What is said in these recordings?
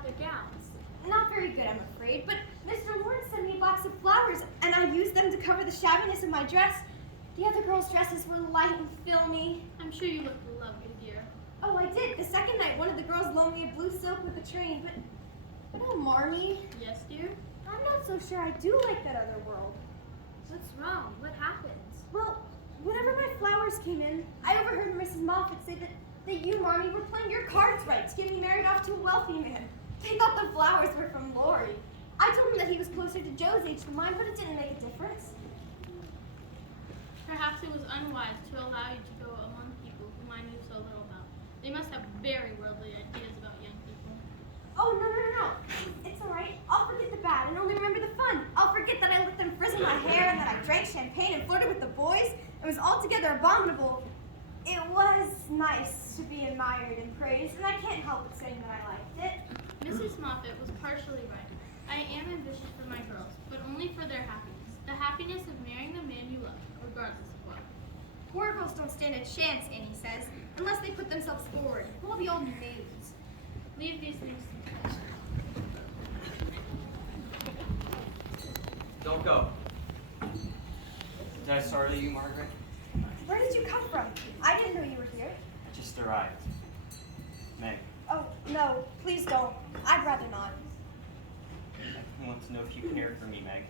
about their gowns? Not very good, I'm afraid, but Mr. Lawrence sent me a box of flowers, and I used them to cover the shabbiness of my dress. The other girls' dresses were light and filmy. I'm sure you looked lovely, dear. Oh, I did. The second night, one of the girls loaned me a blue silk with a train, but oh, Marmee. Yes, dear? I'm not so sure I do like that other world. What's wrong? What happened? Well, whenever my flowers came in, I overheard Mrs. Moffat say that you, Marmee, were playing your cards right to get me married off to a wealthy man. They thought the flowers were from Laurie. I told him that he was closer to Joe's age than mine, but it didn't make a difference. Perhaps it was unwise to allow you to go among people whom I knew so little about. They must have very worldly ideas about young people. Oh, no. It's all right. I'll forget the bad and only remember the fun. I'll forget that I let them frizzle my hair and that I drank champagne and flirted with the boys. It was altogether abominable. It was nice to be admired and praised, and I can't help but saying that I liked it. Mrs. Moffat was partially right. I am ambitious for my girls, but only for their happiness. The happiness of marrying the man you love, regardless of what. Poor girls don't stand a chance, Annie says, unless they put themselves forward. We'll be all maids. Leave these things. Don't go. Did I startle you, Margaret? Where did you come from? I didn't know you were here. I just arrived. Meg, Oh, no, please don't. I'd rather not. I want to know if you care for me, Meg.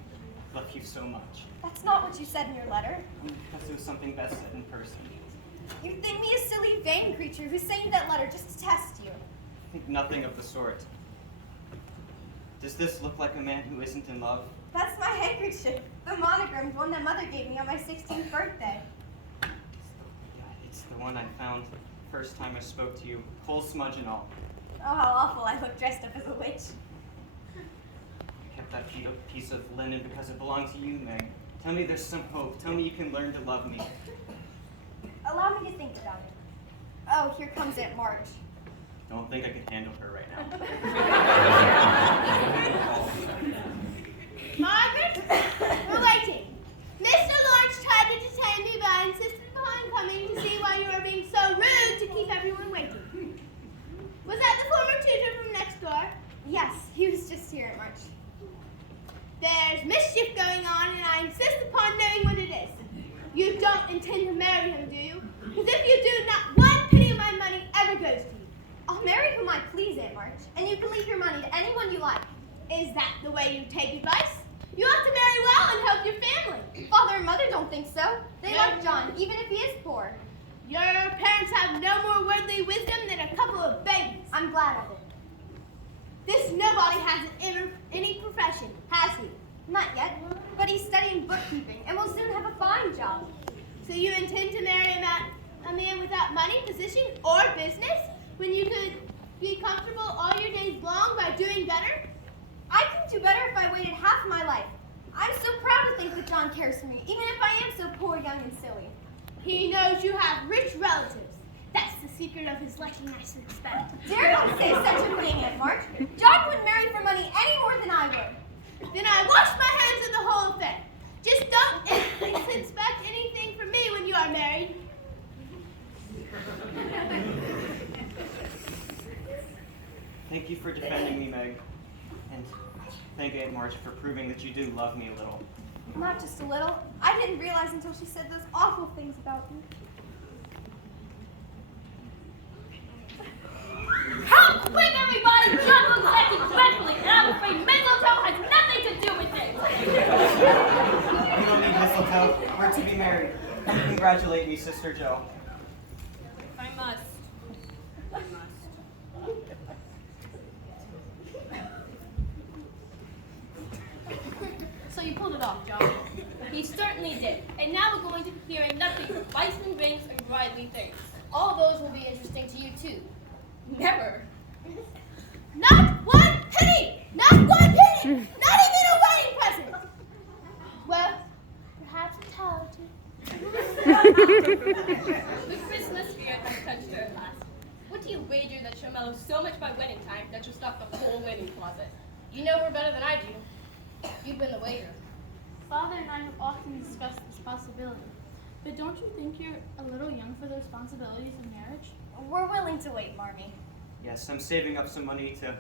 I love you so much. That's not what you said in your letter. Because it was something best said in person. You think me a silly, vain creature who sent you that letter just to test you. I think nothing of the sort. Does this look like a man who isn't in love? That's my handkerchief, the monogrammed one that Mother gave me on my 16th birthday. It's the one I found the first time I spoke to you, full smudge and all. Oh, how awful I look dressed up as a witch. I kept that piece of linen because it belonged to you, Meg. Tell me there's some hope. Tell me you can learn to love me. Allow me to think about it. Oh, here comes Aunt March. Don't think I can handle her right now. Margaret, we're waiting. Mr. Lawrence tried to detain me, but I insisted upon coming to see why you are being so rude to keep everyone waiting. Was that the former tutor from next door? Yes, he was just here, Aunt March. There's mischief going on, and I insist upon knowing what it is. You don't intend to marry him, do you? Because if you do, not one penny of my money ever goes to you. I'll marry whom I please, Aunt March, and you can leave your money to anyone you like. Is that the way you take advice? You ought to marry well and help your family. Father and Mother don't think so. They like John, even if he is poor. Your parents have no more worldly wisdom than a couple of babies. I'm glad of it. This nobody has any profession, has he? Not yet, but he's studying bookkeeping and will soon have a fine job. So you intend to marry a man without money, position, or business when you could be comfortable all your days long by doing better? I could do better if I waited half my life. I'm so proud to think that John cares for me, even if I am so poor, young, and silly. He knows you have rich relatives. That's the secret of his liking, I suspect. Dare not say such a thing, Aunt March. John wouldn't marry for money any more than I would. Then I wash my hands of the whole affair. Just don't expect anything from me when you are married. Thank you for defending me, Meg. And thank Aunt March for proving that you do love me a little. Not just a little. I didn't realize until she said those awful things about me. How quick, everybody! John looks acting dreadfully, and I'm afraid mistletoe has nothing to do with it! We don't need mistletoe. We're to be married. Congratulate me, Sister Joe. I must. So you pulled it off, John. He certainly did. And now we're going to be hearing nothing but bison rings and bridely things. All those will be interesting to you, too. Never. Not one penny! Not one penny! Not even a wedding present! Well, perhaps a towel too. The Christmas spirit has touched her at last. What do you wager that she'll mellow so much by wedding time that she'll stock the whole wedding closet? You know her better than I do. You've been the waiter. Father and I have often discussed this possibility. But don't you think you're a little young for the responsibilities of marriage? We're willing to wait, Marmee. Yes, I'm saving up some money to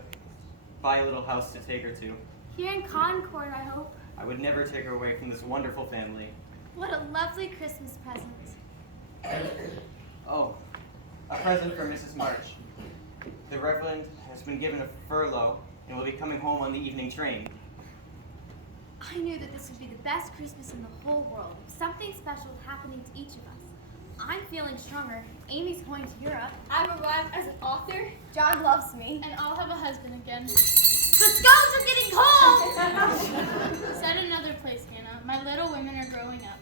buy a little house to take her to. Here in Concord, I hope. I would never take her away from this wonderful family. What a lovely Christmas present. Oh, a present for Mrs. March. The Reverend has been given a furlough and will be coming home on the evening train. I knew that this would be the best Christmas in the whole world. Something special happening to each of us. I'm feeling stronger. Amy's going to Europe. I've arrived as an author, John loves me. and I'll have a husband again. The scones are getting cold! Said another place, Hannah. My little women are growing up.